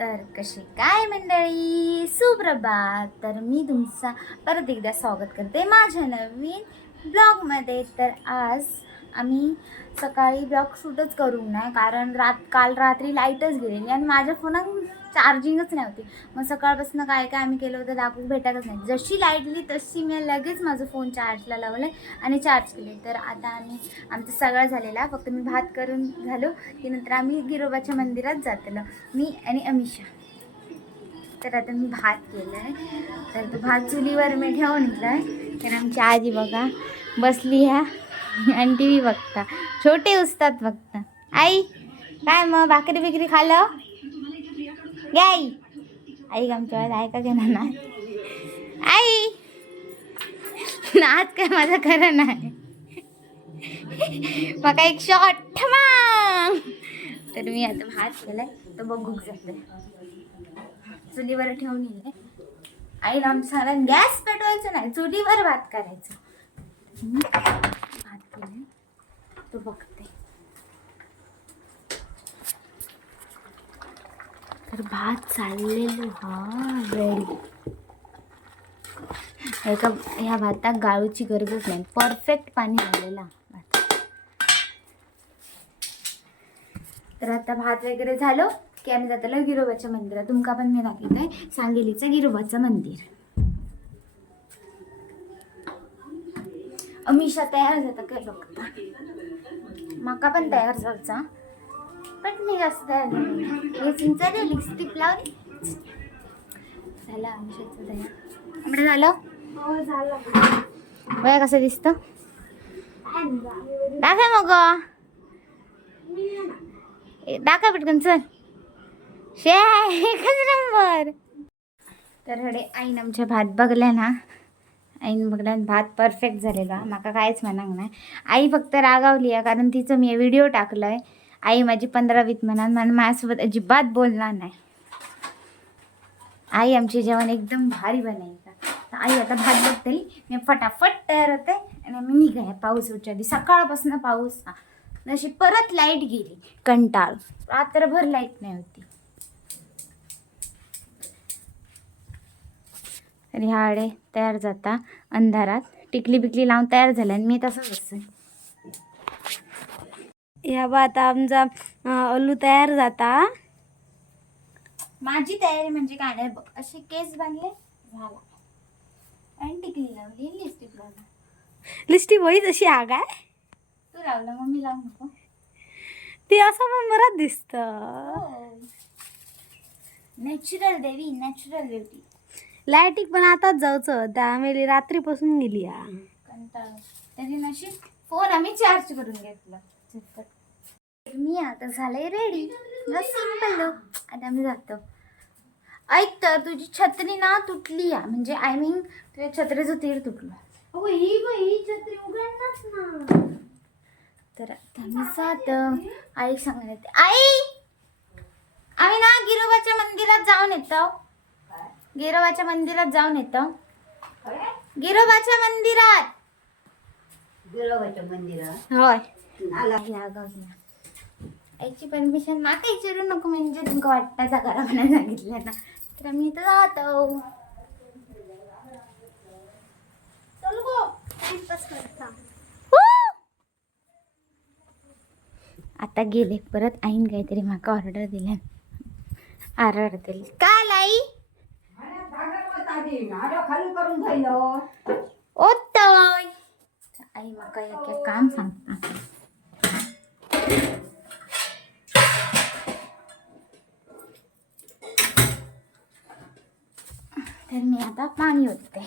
तर कशी काय मंडळी, सुप्रभात. तर मी तुमचा परत एकदा स्वागत करते माझ्या नवीन ब्लॉगमध्ये. तर आज आम्ही सकाळी ब्लॉग शूटच करू नाही, कारण काल रात्री लाईटच गेलेली आणि माझ्या फोनात चार्जिंगच नव्हती. मग सकाळपासून काय काय आम्ही केलं होतं दाखवू भेटतच नाही. जशी लाईट गेली तशी मी लगेच माझं फोन चार्जला लावले आणि चार्ज केले. तर आता आमचं सगळं झालेला, फक्त मी भात करून झालो की नंतर आम्ही गिरोबाच्या मंदिरात जातलो, मी आणि अमिषा. तर आता मी भात केलं आहे, तर तो भात चुलीवर मी ठेवून घेतलाय. तर आमची आजी बघा बसली ह्या आणि टी व्ही बघता, छोटे उस्ताद बघता. आई काय मग भाकरी बिकरी खाल्लं गे आई? आई आमच्या वेळेस ऐका घेणार ना आई आज काय माझा खरं नाही मग एक शॉट ठमा. तर मी आता भात केलाय, तो बघू जाते चुलीवर ठेवून येईल. आई आमचं सांगा गॅस पेटवायचं नाही, चुलीवर भात करायचं. भात केलाय तो बघते. तर भात चाललेलो हा रेडी. एका ह्या भाताक गाळूची गरजच नाही, परफेक्ट पाणी आलेला भात. तर आता भात वगैरे झालं की आम्ही जातलो गिरोबाच्या मंदिरात. तुमका पण मी दाखवत आहे सांगलीचं गिरोबाचं मंदिर. अमिषा तयार जाता काय बघता, माका पण तयार जायचा, पण मी जास्त तयार झाले. लिपस्टिक लावली झालं अमिषाचं तयार. म्हणजे झालं बघा कसं दिसतं, दाखव मग दाखव पटकन चल शे एकच नंबर. तर हडे आईन आमच्या भात बघल्या ना, आईन बघल्या भात परफेक्ट झालेला, माका काहीच म्हणाक नाही. आई फक्त रागावली आहे कारण तिचं मी व्हिडिओ टाकलाय. आई माझी 15-20 म्हणा माझ्यासोबत अजिबात बोलणार नाही. आई आमचे जेवण एकदम भारी बनायचं. तर आई आता भात बघतली, मी फटाफट तयार होते आणि मी निघाय. पाऊस उठच्या आधी सकाळपासून पाऊस, नशी परत लाईट गेली, कंटाळ, रात्रभर लाईट नाही होती. तर ह्याडे तयार जाता अंधारात टिकली बिकली लावून तयार झाल्या आणि मी तसंच असं. ह्या बा आता आमचा अल्लू तयार जाता. माझी तयारी म्हणजे काय नाही बघ, असे केस बांधले झाला आणि टिकली लावली, लिपस्टिक लावला. लिस्टी बहीच अशी आग आहे. तू लावलं मग मी लावू नको? ती असं पण बरंच दिसत. नॅचरल देवी, नॅचरल ब्युटी. लाईटिक पण आताच जाऊचं, त्या आम्ही रात्रीपासून गेली या कंटाळ. तरी नशीब फोन आम्ही चार्ज करून घेतला झटपट. मी आता झालंय रेडी, सिंपल. आता आम्ही जातो. ऐक तर तुझी छत्री ना तुटली आहे, म्हणजे आय मीन तुझ्या छत्रीचं तीर तुटलं. ही छत्री उघडणार ना. तर आता आम्ही जातो. आई सांगत येते, आई आम्ही ना गिरोबाच्या मंदिरात जाऊन येतो. गिरोबाच्या मंदिरात जाऊन येतो. गिरोबाच्या मंदिरात. गिरोबाच्या मंदिरात होय लागवली. आईची परमिशन माका विचारू नको, म्हणजे तुमका वाटतं करा म्हणा सांगितलं ना. तर आम्ही इथं जातो. आता गेले परत. आईन काहीतरी माका ऑर्डर दिल्या, ऑर्डर दिली काल आई खाली करून झालं. ओतय. आई माका एक काम सांगता. तर मी आता पाणी ओतते.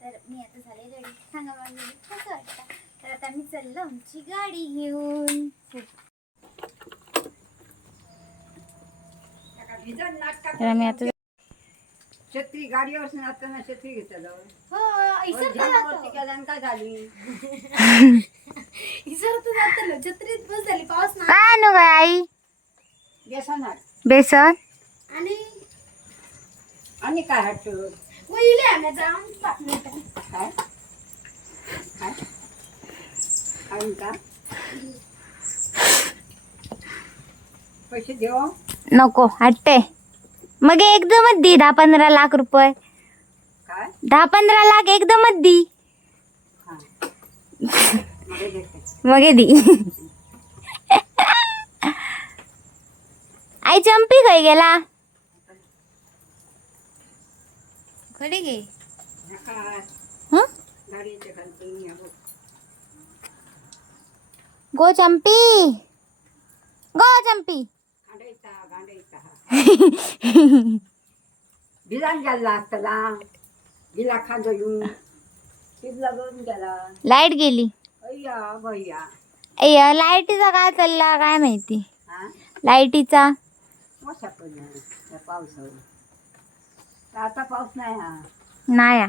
तर मी आता झाले रेडी. सांगा मला कसं वाटतं. तर आता मी चाललो आमची गाडी घेऊन. तर मी आता छत्री गाडीवर असताना छत्री घेतलं. काय झाली छत्रीत बस झाली, पाऊस ना. काय आणू काय आई? बेसन बेसन आणि काय हट वहिले आम्ही जाऊन काय काय खाईन का पैसे देऊ नको हट्टे. मग एकदमच दी 10-15 लाख रुपये. काय 10-15 लाख एकदमच दी. हा मध्ये देते मग दी. आई चंपी खय गेला. खडी गे. काय हं? गाडीच्या खाली या बघ. गो चंपी. गो चंपी. गांडायचा बिलान गेला असताना बिला खांदो येऊन तिथला घेऊन गेला लाईट गेली. अय्या भैया लाईटीचा काय चालला काय माहिती. हा लाईटीचा मोठा पडला त्या पावसावर आता पाऊस नाही हा नाही.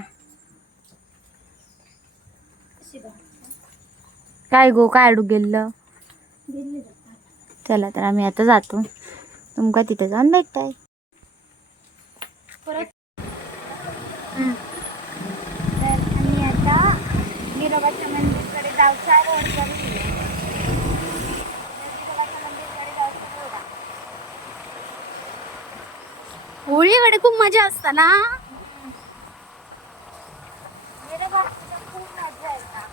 काय गो काय अडू गेलं. चला तर आम्ही आता जातो. तुमका तिथे जाऊन भेटताय परत. तर आम्ही आता गिरोबाच्या मंदिरकडे जाऊचा रोड करून गिरोबाच्या मंदिरकडे जाऊचा रोड आहे. होळीकडे खूप मजा असता ना. गिरोबाची खूप मजा येतात.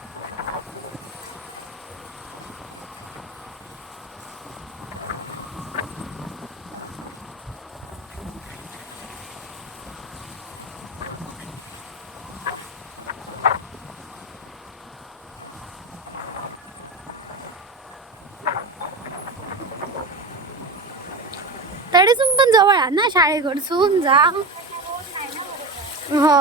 तडीसून पण जवळ आहे ना शाळेकडसून जा. हो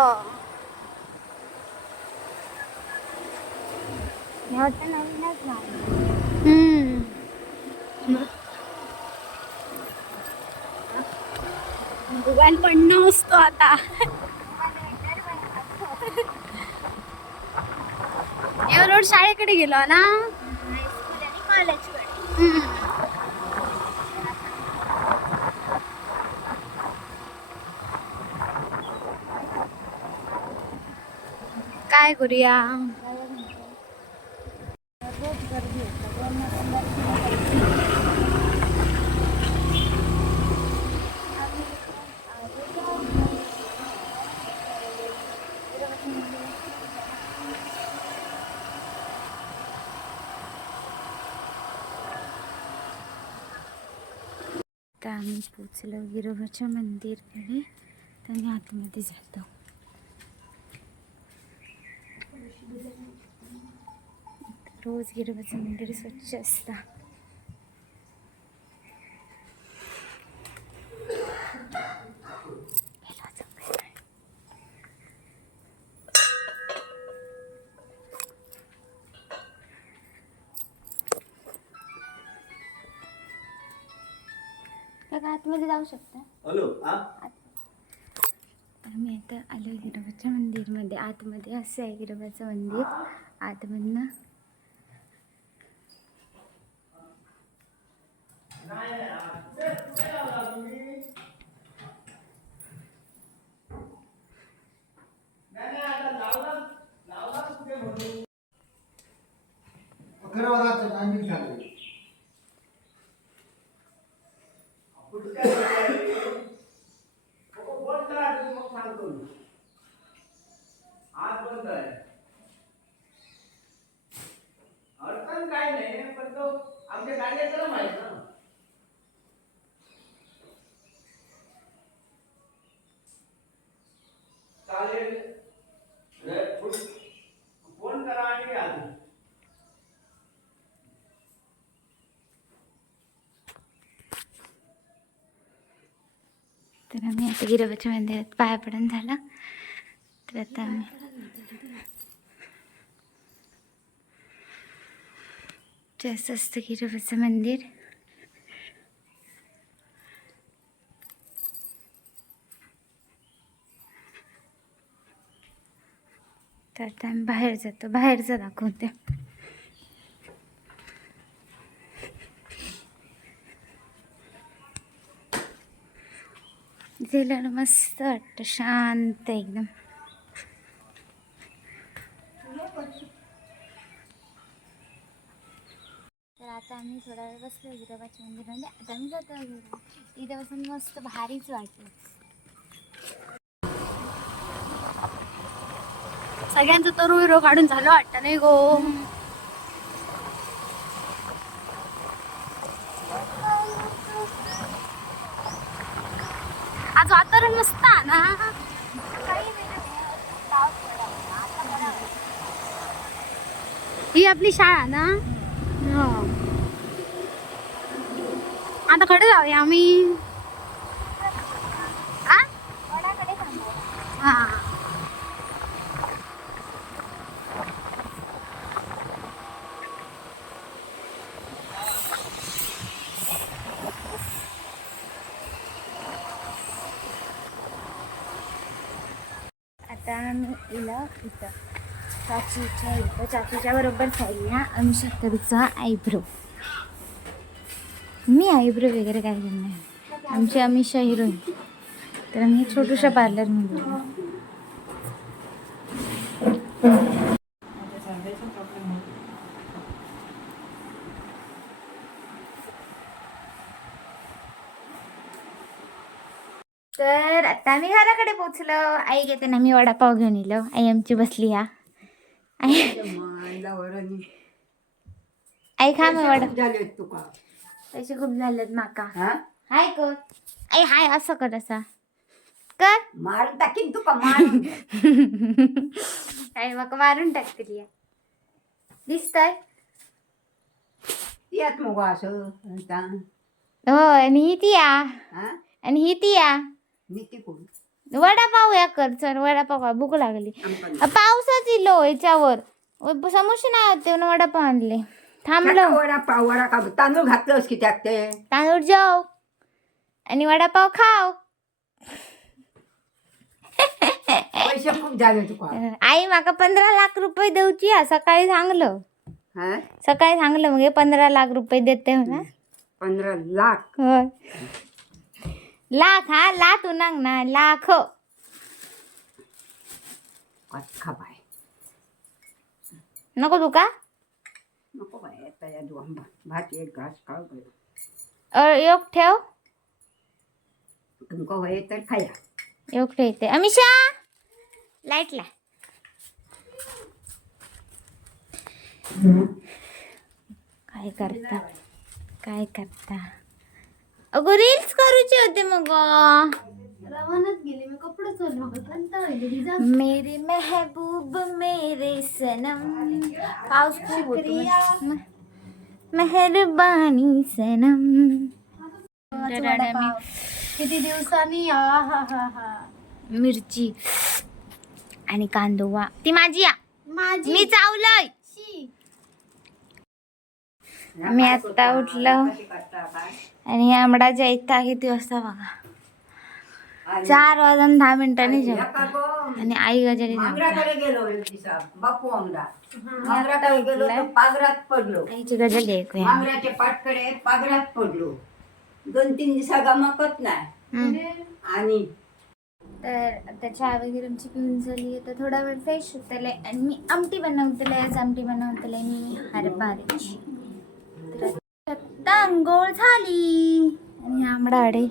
नवीनच नाही. भगवान पडणं असतो आता. या रोड शाळेकडे गेलो ना. काय करूया. आता आम्ही पोचलो गिरोबाच्या मंदिरकडे. त्यांनी आतमध्ये जातो. रोज गिरोबाचं मंदिर स्वच्छ असतं. आतमध्ये जाऊ शकता. आम्ही आता आलो गिरोबाच्या मंदिरमध्ये. आतमध्ये असं आहे गिरोबाचं मंदिर. आतमधनं तर आम्ही आता गिरोबाच्या मंदिरात पाया पडून झाला. तर आता आम्ही जास्त असतं गिरोबाचं मंदिर. तर आता आम्ही बाहेर जातो. बाहेरचं दाखवते. गेल्यावर मस्त वाटतं. शांत एकदम. आता आम्ही थोडा वेळ बसलो विरोबाच्या मंदिरामध्ये. आता आम्ही जातो घरी. इथे बसून मस्त भारीच वाटलं. सगळ्यांचं तर हिरो काढून झालं वाटतं नाही गो. आज वातावरण मस्त आहे ना. ही आपली शाळा ना. हो. आता कडे जाऊया आम्ही. हा. आता आम्ही इला इथं चाचीच्या इथं चाचीच्या बरोबर खायला आम्ही शक्करीचा आयब्रो. मी आयब्रो वगैरे काय करणार नाही. आमची अमिषा हिरोईन. तर आम्ही छोटूशा पार्लरमध्ये. तर आता आम्ही घराकडे पोचलो. आई घेते ना मी वडापाव घेऊन येलो. आई आमची बसली हा. आई आई खा मी वडा. झाले तुका पैसे खूप झालेत माका. हा हाय कर आई हाय असं कर असा कर. मारून टाकीन तुका मारून. आई मग मारून टाकतील या. दिसतंय यात मग असं आता. हो. आणि ही ती या हा आणि ही ती या नीती कोण वडापाव या कर. चल वडापाव खा. भूक लागली. पावसाच इलो याच्यावर समोसे नाही होते म्हणून वडापाव आणले. थांबलो. वडापाव वडापाव तांदूळ घातलंस की त्यात ते तांदूळ जाऊ आणि वडापाव खाव. पैसे खूप झाले तुका. आई माका 15 लाख रुपये देऊची हा. सकाळी सांगलं. हा सकाळी सांगलं मग 15 लाख रुपये देते म्हणा. 15 लाख. होय लाख हा. लाख उनांग ना लाख. खा बाय नको तुका. नको बाय तया दोन भात एक घास खाऊ बाय. योग ठेव. तुमका होय तर खाया. योग ठेवते. अमिषा लाईटला. काय करता काय करता. अगो रील्स करूचे होते मग. रवानाच गेली मी कपडे चोरले मग कंटाळले. मेरे महबूब मेरे सनम. पाऊस खूप होतो. मेहरबानी सनम. किती दिवसांनी. हा हा हा हा. मिरची आणि कांदोवा ती माझी या. माझी मी चावलंय. मी आत्ता उठलो आणि आंबडाच्या इथं किती वाजता बघा 4 वाजून 10 मिनिटांनी जेवतो. आणि आई गजाली मांगराकडे गेलो एक दिवसा बापू आमदा मांगराकडे गेलो तर पागरात पडलो. आईची गजाली ऐकूया. मांगराच्या पाटकडे पागरात पडलो. 2-3 दिवसा गमकत नाही. आणि तर आता चहा वगैरे आमची पिऊन झाली. तर थोडा वेळ फ्रेश होतले आणि मी आमटी बनवतले. आज आमटी बनवतले मी हरभऱ्याची. तर आता अंघोळ झाली आणि आंबडाडे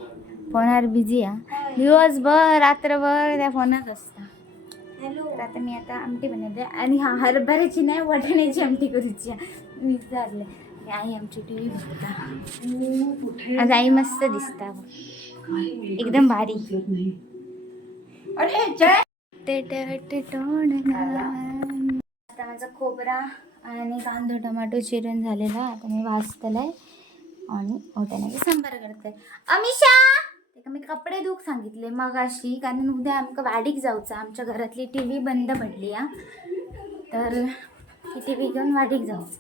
फोनावर बिझी आहे. दिवसभर रात्रभर त्या फोनात असता. तर आता मी आता आमटी बनवते आणि हा हरभऱ्याची नाही वाटाण्याची आमटी करूची. मी विचारले आई आमची टी व्ही बघता. आज आई मस्त दिसता एकदम भारी. अरे आता माझा खोबरा आणि कांदा टोमॅटो चिरून झालेला. आता मी भाजतलाय आणि ओट्याने सांबार करते. अमिषा मी कपडे धुक सांगितले मग अशी. कारण उद्या आमका वाडीक जाऊचा. आमच्या घरातली टी व्ही बंद पडली हा. तर ती टी व्ही घेऊन वाडीक जाऊचं.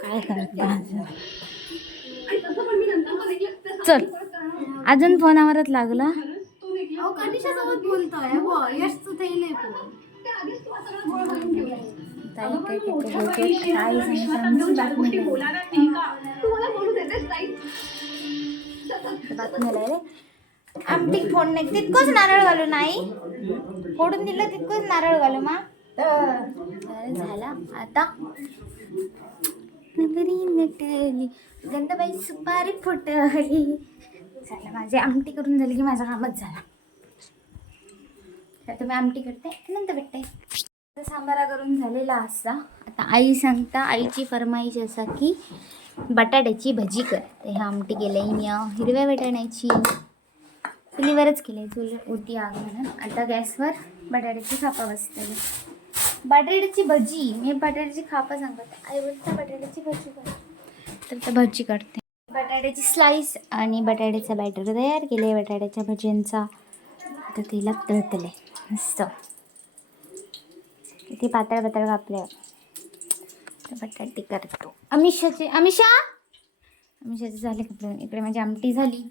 काय करता चल. अजून फोनावरच लागला. कनिषासोबत बोलतोय. हो यश तू थैले फोन. ताई काय करते काय बातमीला रे. आमटी फोडणे तितकंच नारळ घालू नाही. फोडून दिलं तितकंच नारळ घालू मा. झाला आता नगरी नटली गंधबाई सुपारी फुटली. झालं, माझी आमटी करून झाली की माझा कामच झाला. तर मी आमटी करते नंतर भेटते. सांबारा करून झालेला असा. आता आई सांगता, आईची फरमाईश असा की बटाट्याची भजी कर. तर ह्या आमटी केलं मी हिरव्या बटाट्याची चुलीवरच केलं, चूल होती आग म्हणून. आता गॅसवर बटाट्याची खापा बसते. बटाट्याची भजी, मी बटाट्याची खापा सांगते. आई बोलता बटाट्याची भजी कर, तर त्या भजी करते. बटाट्याची स्लाईस आणि बटाट्याचा बॅटर तयार केले बटाट्याच्या भज्यांचा. आता तेलात तळतले मस्त. किती पातळ पातळ कापल्यावर तर बटाटे करतो. अमिषाचे झाले कपडे. इकडे माझी आमटी झाली.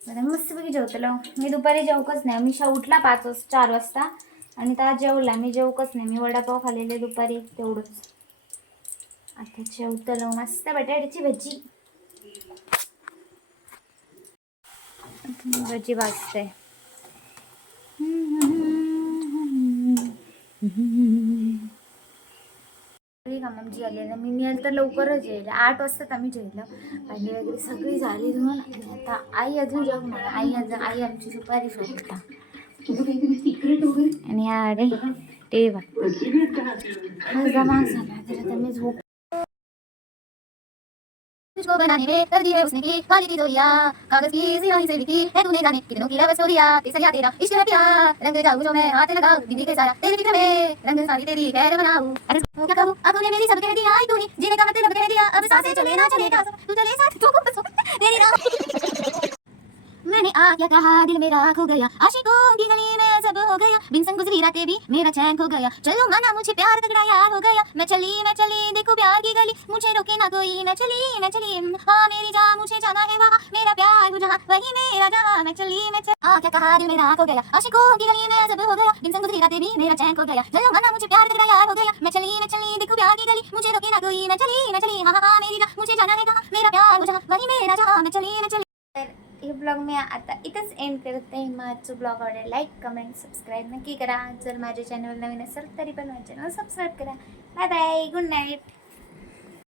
आता मस्तपैकी जेवतलो. मी दुपारी जेवकच नाही. अमिषा उठला 4 वाजता आणि त्या जेवला. मी जेवकच नाही. मी वडापाव खाल्लेले दुपारी तेवढंच. आता जेवतलो मस्त बटाट्याची भजी. भजी भाजते. कामजी आले ना. मी आली तर लवकरच येईल. 8 वाजता आम्ही जेवलं. भांडी वगैरे सगळी झाली धुवून. आणि आता आई अजून जेवण नाही. आई आमची सुपारी शोधता. आणि अरे ते जमा झाला तर आता मी झोप. तुझको बनाने में कर दी है उसने की काली की जोरिया कागज की सियाही से लिखी है तूने जाने कितनों की लव स्टोरिया केसरिया तेरा इश्क है प्यार रंग जाऊं जो मैं हाथ लगाऊं जिंदगी के सारा तेरी फिक्र में रंग सारी तेरी खैर बनाऊं अरे क्या कहूं आंखों ने मेरी सब कह दिया आई तूने जीने का मतलब कह दिया अब सांसें चले ना चलेगा तू चले साथ तू बस मेरी राह मैंने क्या कहा दिल मेरा खो गया आशिकों की गली में सब हो गया बिन संग गुजरी रातें भी मेरा चैन खो गया चलो माना मुझे प्यार तगड़ा यार हो गया मैं चली देखो प्यार की गली मुझे रोके ना कोई मैं चली हाँ मेरी जान मुझे जाना है वहाँ मेरा प्यार हो जहाँ वही मेरा जहाँ मैं चली क्या कहा दिल मेरा खो गया आशिकों की गली में सब हो गया बिन संग गुजरी रातें भी मेरा चैन खो गया चलो माना मुझे प्यार तगड़ा यार हो गया मैं चली देखो प्यार की गली मुझे रोके ना कोई मैं चली हाँ मेरी जान मुझे जाना है वहाँ मेरा प्यार हो जहाँ वही मेरा जहाँ मैं चली हे ब्लॉग मी आता इथंच एंड करते. माझं ब्लॉग आवडेल लाईक कमेंट सबस्क्राईब नक्की करा. जर माझ्या चॅनल नवीन असेल तरी पण माझ्या चॅनल सबस्क्राईब करा. Bye bye, good night.